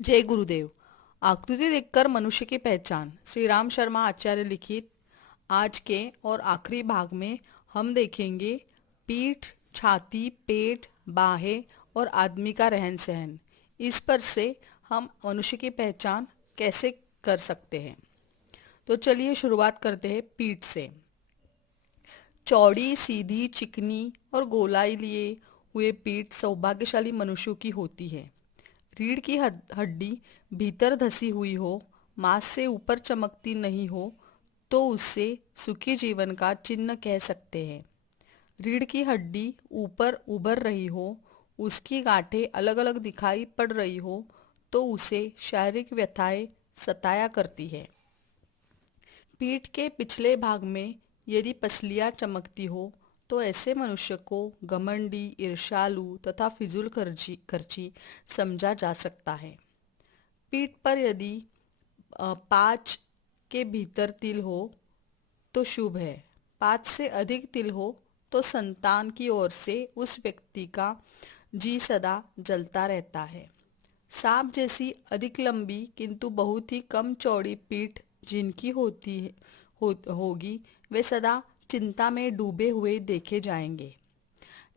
जय गुरुदेव। आकृति देखकर मनुष्य की पहचान, श्री राम शर्मा आचार्य लिखित। आज के और आखिरी भाग में हम देखेंगे पीठ, छाती, पेट, बाहें और आदमी का रहन सहन। इस पर से हम मनुष्य की पहचान कैसे कर सकते हैं। तो चलिए शुरुआत करते हैं पीठ से। चौड़ी, सीधी, चिकनी और गोलाई लिए हुए पीठ सौभाग्यशाली मनुष्यों की होती है। रीढ़ की हड्डी भीतर धसी हुई हो, मांस से ऊपर चमकती नहीं हो, तो उससे सुखी जीवन का चिन्ह कह सकते हैं। रीढ़ की हड्डी ऊपर उभर रही हो, उसकी गांठें अलग अलग दिखाई पड़ रही हो, तो उसे शारीरिक व्यथाएं सताया करती है। पीठ के पिछले भाग में यदि पसलियां चमकती हो, तो ऐसे मनुष्य को घमंडी, ईर्ष्यालु तथा फिजूल खर्ची खर्ची समझा जा सकता है। पीठ पर यदि 5 के भीतर तिल हो तो शुभ है। 5 से अधिक तिल हो तो संतान की ओर से उस व्यक्ति का जी सदा जलता रहता है। सांप जैसी अधिक लंबी किंतु बहुत ही कम चौड़ी पीठ जिनकी होगी, वे सदा चिंता में डूबे हुए देखे जाएंगे।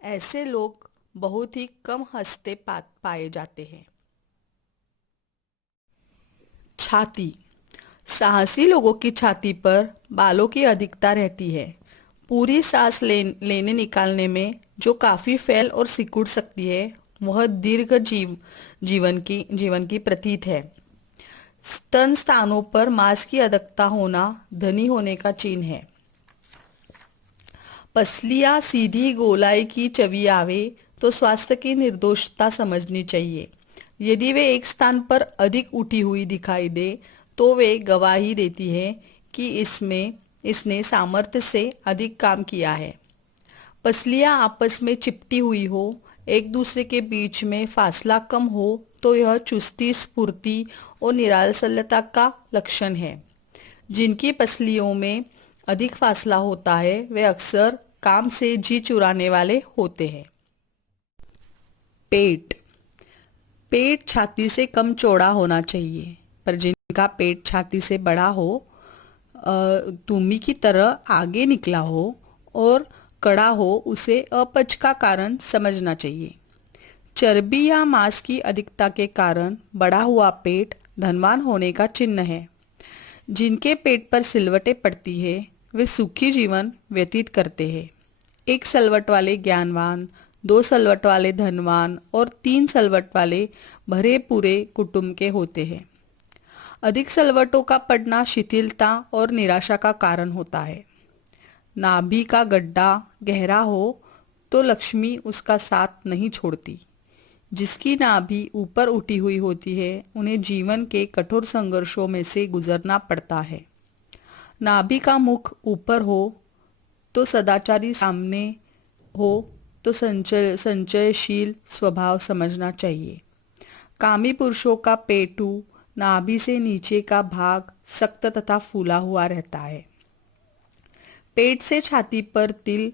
ऐसे लोग बहुत ही कम हंसते पाए जाते हैं। छाती। साहसी लोगों की छाती पर बालों की अधिकता रहती है। पूरी सांस लेने निकालने में जो काफी फैल और सिकुड़ सकती है, वह दीर्घ जीवन की प्रतीत है। स्तन स्थानों पर मांस की अधिकता होना धनी होने का चिन्ह है। पसलियां सीधी गोलाई की छवि आवे तो स्वास्थ्य की निर्दोषता समझनी चाहिए। यदि वे एक स्थान पर अधिक उठी हुई दिखाई दे, तो वे गवाही देती है कि इसने सामर्थ्य से अधिक काम किया है। पसलियां आपस में चिपटी हुई हो, एक दूसरे के बीच में फासला कम हो, तो यह चुस्ती, स्फूर्ति और निरालसलता का लक्षण है। जिनकी पसलियों में अधिक फासला होता है, वे अक्सर काम से जी चुराने वाले होते हैं। पेट। पेट छाती से कम चौड़ा होना चाहिए, पर जिनका पेट छाती से बड़ा हो, तुमी की तरह आगे निकला हो और कड़ा हो, उसे अपच का कारण समझना चाहिए। चर्बी या मांस की अधिकता के कारण बढ़ा हुआ पेट धनवान होने का चिन्ह है। जिनके पेट पर सिलवटें पड़ती है, वे सुखी जीवन व्यतीत करते हैं। 1 सलवट वाले ज्ञानवान, 2 सलवट वाले धनवान और 3 सलवट वाले भरे पूरे कुटुंब के होते हैं। अधिक सलवटों का पड़ना शिथिलता और निराशा का कारण होता है। नाभि का गड्ढा गहरा हो तो लक्ष्मी उसका साथ नहीं छोड़ती। जिसकी नाभि ऊपर उठी हुई होती है, उन्हें जीवन के कठोर संघर्षों में से गुजरना पड़ता है। नाभि का मुख ऊपर हो तो सदाचारी, सामने हो तो संचयशील स्वभाव समझना चाहिए। कामी पुरुषों का पेटू, नाभि से नीचे का भाग सख्त तथा फूला हुआ रहता है। पेट से छाती पर तिल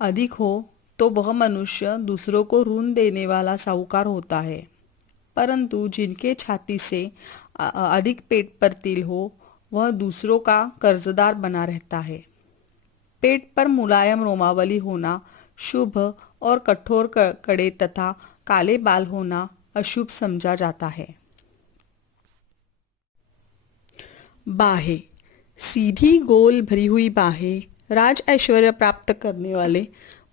अधिक हो तो वह मनुष्य दूसरों को ऋण देने वाला साहूकार होता है, परंतु जिनके छाती से अधिक पेट पर तिल हो, वह दूसरों का कर्जदार बना रहता है। पेट पर मुलायम रोमावली होना शुभ और कठोर कड़े तथा काले बाल होना अशुभ समझा जाता है। बाहें। सीधी गोल भरी हुई बाहें राज ऐश्वर्य प्राप्त करने वाले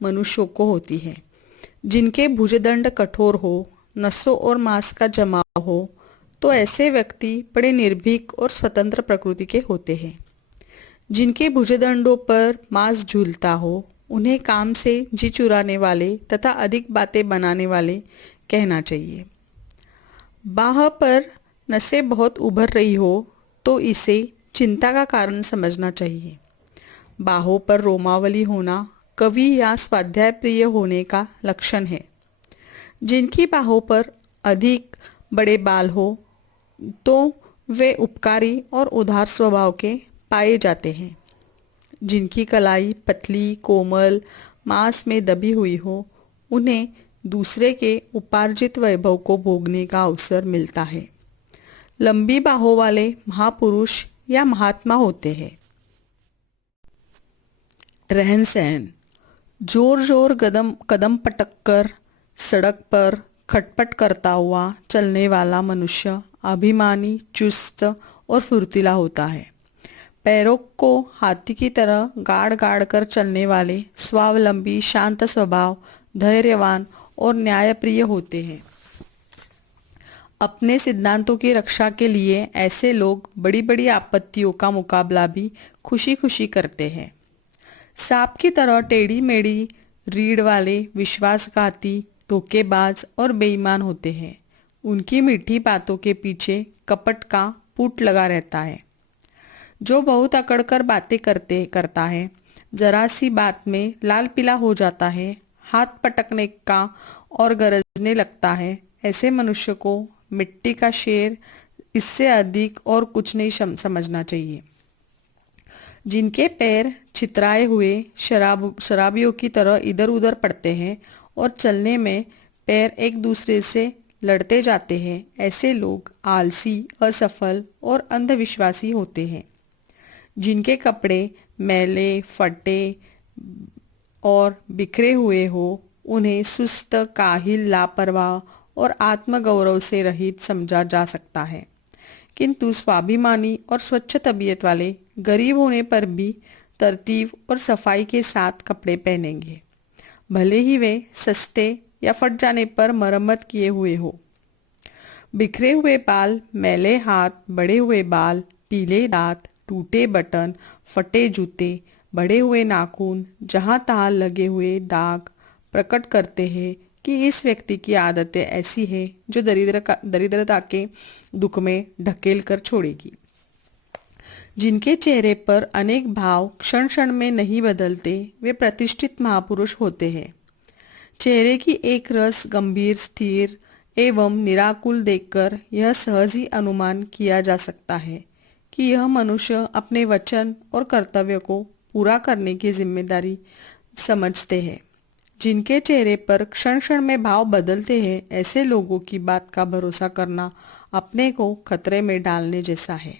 मनुष्यों को होती है। जिनके भुजदंड कठोर हो, नसों और मांस का जमाव हो, तो ऐसे व्यक्ति बड़े निर्भीक और स्वतंत्र प्रकृति के होते हैं। जिनके भुजदंडों पर मांस झूलता हो, उन्हें काम से जी चुराने वाले तथा अधिक बातें बनाने वाले कहना चाहिए। बाह पर नसें बहुत उभर रही हो तो इसे चिंता का कारण समझना चाहिए। बाहों पर रोमावली होना कवि या स्वाध्याय प्रिय होने का लक्षण है। जिनकी बाहों पर अधिक बड़े बाल हो तो वे उपकारी और उदार स्वभाव के पाए जाते हैं। जिनकी कलाई पतली, कोमल, मांस में दबी हुई हो, उन्हें दूसरे के उपार्जित वैभव को भोगने का अवसर मिलता है। लंबी बाहों वाले महापुरुष या महात्मा होते हैं। रहन सहन। जोर जोर कदम कदम पटक कर सड़क पर खटपट करता हुआ चलने वाला मनुष्य अभिमानी, चुस्त और फुर्तीला होता है। पैरों को हाथी की तरह गाड़ गाड़ कर चलने वाले स्वावलंबी, शांत स्वभाव, धैर्यवान और न्यायप्रिय होते हैं। अपने सिद्धांतों की रक्षा के लिए ऐसे लोग बड़ी बड़ी आपत्तियों का मुकाबला भी खुशी खुशी करते हैं। सांप की तरह टेढ़ी मेढ़ी रीढ़ वाले विश्वासघाती, धोखेबाज और बेईमान होते हैं। उनकी मीठी बातों के पीछे कपट का पुट लगा रहता है। जो बहुत अकड़कर बातें करता है, जरा सी बात में लाल पीला हो जाता है, हाथ पटकने का और गरजने लगता है, ऐसे मनुष्य को मिट्टी का शेर, इससे अधिक और कुछ नहीं समझना चाहिए। जिनके पैर छितराए हुए शराबियों की तरह इधर उधर पड़ते हैं और चलने में पैर एक दूसरे से लड़ते जाते हैं, ऐसे लोग आलसी, असफल और अंधविश्वासी होते हैं। जिनके कपड़े मैले, फटे और बिखरे हुए हो, उन्हें सुस्त, काहिल, लापरवाह और आत्मगौरव से रहित समझा जा सकता है। किंतु स्वाभिमानी और स्वच्छ तबीयत वाले गरीब होने पर भी तरतीब और सफाई के साथ कपड़े पहनेंगे, भले ही वे सस्ते या फट जाने पर मरम्मत किए हुए हो। बिखरे हुए बाल, मैले हाथ, बड़े हुए बाल, पीले दांत, टूटे बटन, फटे जूते, बड़े हुए नाखून, जहां तहां लगे हुए दाग प्रकट करते हैं कि इस व्यक्ति की आदतें ऐसी है जो दरिद्रता के दुख में ढकेल कर छोड़ेगी। जिनके चेहरे पर अनेक भाव क्षण क्षण में नहीं बदलते, वे प्रतिष्ठित महापुरुष होते हैं। चेहरे की एक रस गंभीर, स्थिर एवं निराकुल देखकर यह सहज ही अनुमान किया जा सकता है कि यह मनुष्य अपने वचन और कर्तव्य को पूरा करने की जिम्मेदारी समझते हैं। जिनके चेहरे पर क्षण क्षण में भाव बदलते हैं, ऐसे लोगों की बात का भरोसा करना अपने को खतरे में डालने जैसा है।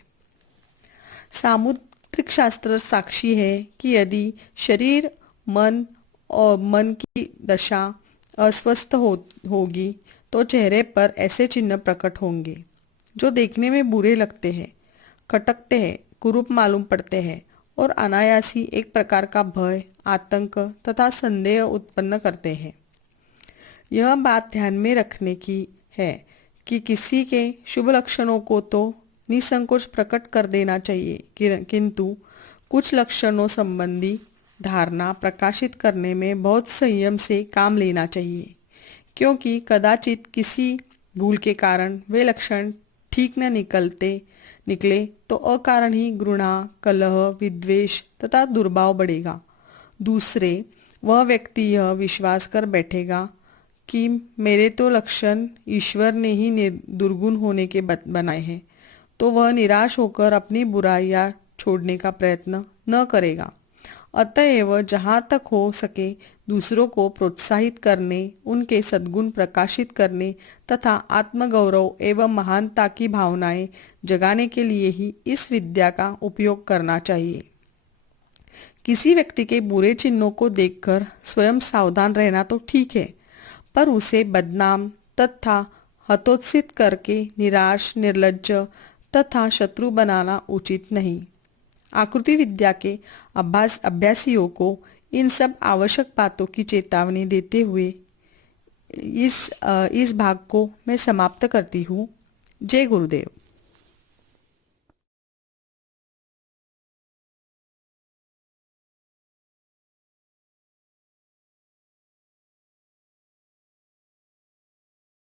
सामुद्रिक शास्त्र साक्षी है कि यदि शरीर, मन की दशा अस्वस्थ होगी तो चेहरे पर ऐसे चिन्ह प्रकट होंगे जो देखने में बुरे लगते हैं, खटकते हैं, कुरूप मालूम पड़ते हैं और अनायासी एक प्रकार का भय, आतंक तथा संदेह उत्पन्न करते हैं। यह बात ध्यान में रखने की है कि किसी के शुभ लक्षणों को तो निसंकोच प्रकट कर देना चाहिए, किंतु कुछ लक्षणों संबंधी धारणा प्रकाशित करने में बहुत संयम से काम लेना चाहिए, क्योंकि कदाचित किसी भूल के कारण वे लक्षण ठीक न निकले तो अकारण ही घृणा, कलह, विद्वेष तथा दुर्भाव बढ़ेगा। दूसरे, वह व्यक्ति यह विश्वास कर बैठेगा कि मेरे तो लक्षण ईश्वर ने ही दुर्गुण होने के बनाए हैं, तो वह निराश होकर अपनी बुराइयां छोड़ने का प्रयत्न न करेगा। अतएव जहाँ तक हो सके दूसरों को प्रोत्साहित करने, उनके सद्गुण प्रकाशित करने तथा आत्मगौरव एवं महानता की भावनाएं जगाने के लिए ही इस विद्या का उपयोग करना चाहिए। किसी व्यक्ति के बुरे चिन्हों को देखकर स्वयं सावधान रहना तो ठीक है, पर उसे बदनाम तथा हतोत्सित करके निराश, निर्लज्ज तथा शत्रु बनाना उचित नहीं। आकृति विद्या के अभ्यासियों को इन सब आवश्यक बातों की चेतावनी देते हुए इस भाग को मैं समाप्त करती हूँ। जय गुरुदेव।